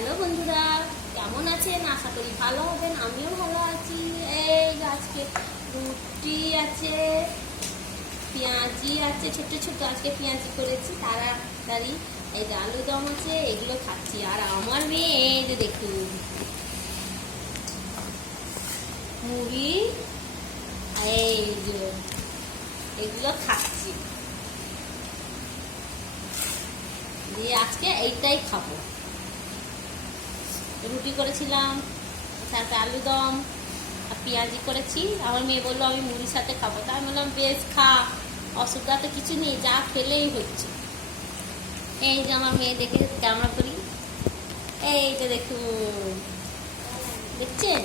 Hello বন্ধুরা, কেমন আছেন? আশা করি ভালো হবেন। আমিও ভালো আছি। এই যে আজকে রুটি আছে, পেঁয়াজি আছে, ছোট ছোট আজকে পেঁয়াজি করেছি তাড়াতাড়ি। এই যে আলু দম আছে, এগুলো খাচ্ছি। আর আমার মেয়ে এই যে দেখুন, মুড়ি, এই যে এগুলো খাচ্ছি। দিয়ে আজকে এইটাই খাবো। রুটি করেছিলাম, সাথে আলু দম আর পেঁয়াজি করেছি। আমার মেয়ে বললো আমি মুড়ির সাথে খাবো, তাই আমি বললাম বেশ খা, অসুবিধা তো কিছু নেই, যা খেলেই হচ্ছে। এই যে আমার মেয়ে দেখে ক্যামেরা করি, এই যে দেখুন, দেখছেন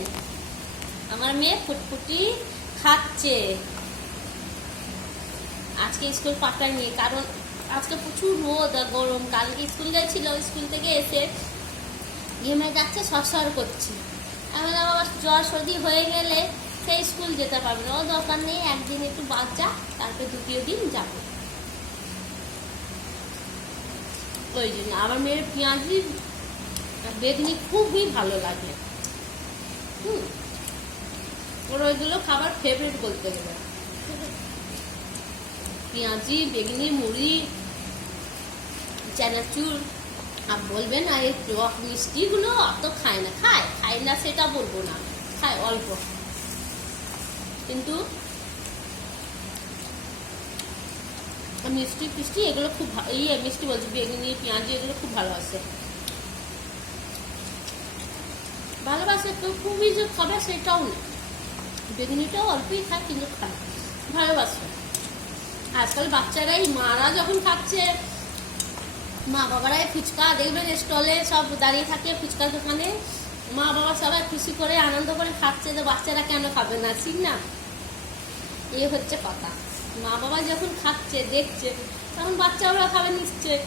আমার মেয়ে ফুটফুটি খাচ্ছে। আজকে স্কুল পাঠায়নি, কারণ আজকে প্রচুর রোদ আর গরম। কালকে স্কুল গেছিল, স্কুল থেকে এসে ঘেমে যাচ্ছে, সরসর করছি। আমি বললাম আবার জ্বর সর্দি হয়ে গেলে সেই স্কুল যেতে পারবে না, ও দরকার নেই, একদিন একটু বাদ যা, তারপরে দ্বিতীয় দিন যাবো। ওই জন্য আমার মেয়ের পেঁয়াজি বেগনি খুবই ভালো লাগে। ওর ওইগুলো খাবার ফেভারিট বলতে গেলে। পেঁয়াজি, বেগনি, মুড়ি, চানাচুর। আর বলবেন না এই টক মিষ্টিগুলো অত খায় না, খায় না সেটা বলবো না, খায় অল্প, কিন্তু মিষ্টি ফিষ্টি এগুলো খুব মিষ্টি বলছি, বেগুনি পেঁয়াজি এগুলো খুব ভালোবাসে। ভালোবাসে তো খুবই, যে খাবে সেটাও না, বেগুনিটাও অল্পই খায় কিন্তু খায়, ভালোবাসে। আজকাল বাচ্চারাই, মারা যখন খাচ্ছে, মা বাবারাই ফুচকা দেখবেন স্টলে সব দাঁড়িয়ে থাকে, ফুচকার দোকানে মা বাবা সবাই খুশি করে আনন্দ করে খাচ্ছে, তো বাচ্চারা কেন খাবে না? ঠিক না? এই হচ্ছে কথা। মা বাবা যখন খাচ্ছে দেখছে, তখন বাচ্চারা খাবে নিশ্চয়।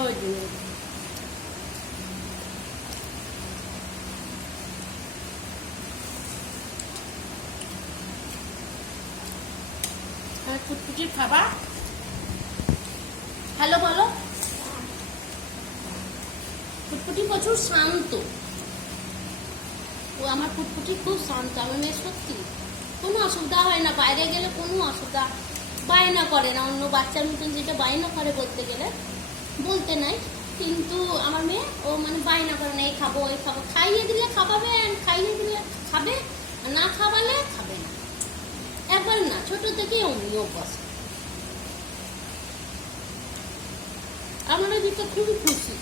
ওই জন্য ফুটফুটির খাবার। হ্যালো বলো। ফুটফুটি প্রচুর শান্ত, ও আমার ফুটফুটি খুব শান্ত। আমার মেয়ে সত্যি কোনো অসুবিধা হয় না, বাইরে গেলে কোনো অসুবিধা, বায়না করে না অন্য বাচ্চার মতন, যেটা বায়না করে বলতে গেলে, বলতে নাই, কিন্তু আমার মেয়ে ও মানে বায়না করে না, এই খাবো ওই খাবো। খাইয়ে দিলে খাবাবে, খাইয়ে দিলে খাবে, না খাওয়ালে খাবে না। একবার না, ছোট থেকেই অমনি অভ্যাস। আমরা দিকে খুবই খুশি,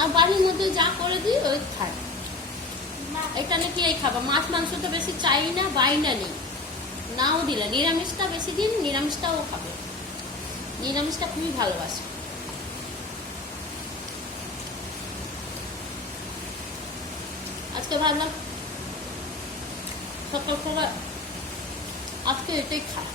আর বাড়ির মধ্যে যা করে দিই ওই খায়। এটা নাকি এই খাবা, মাছ মাংস তো বেশি চাই না, বাইনা নেই, নাও দিলে নিরামিষটা বেশি দিন, নিরামিষটাও খাবে, নিরামিষটা খুবই ভালোবাসে। আজকে ভাবলাম সকাল করে আজকে এটাই খায়।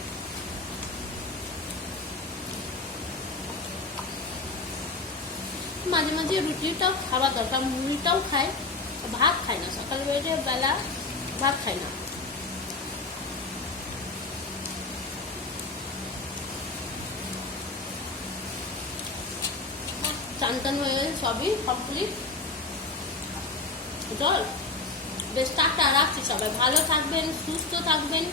মাঝে মাঝে রুটিটাও খাওয়া দরকার, মুড়িটাও খায়, ভাত খায় না, সকাল বেলা ভাত খায় না। চান টান হয়ে সবই কমপ্লিট, জল বেশ টাটা রাখছি। সবাই ভালো থাকবেন, সুস্থ থাকবেন।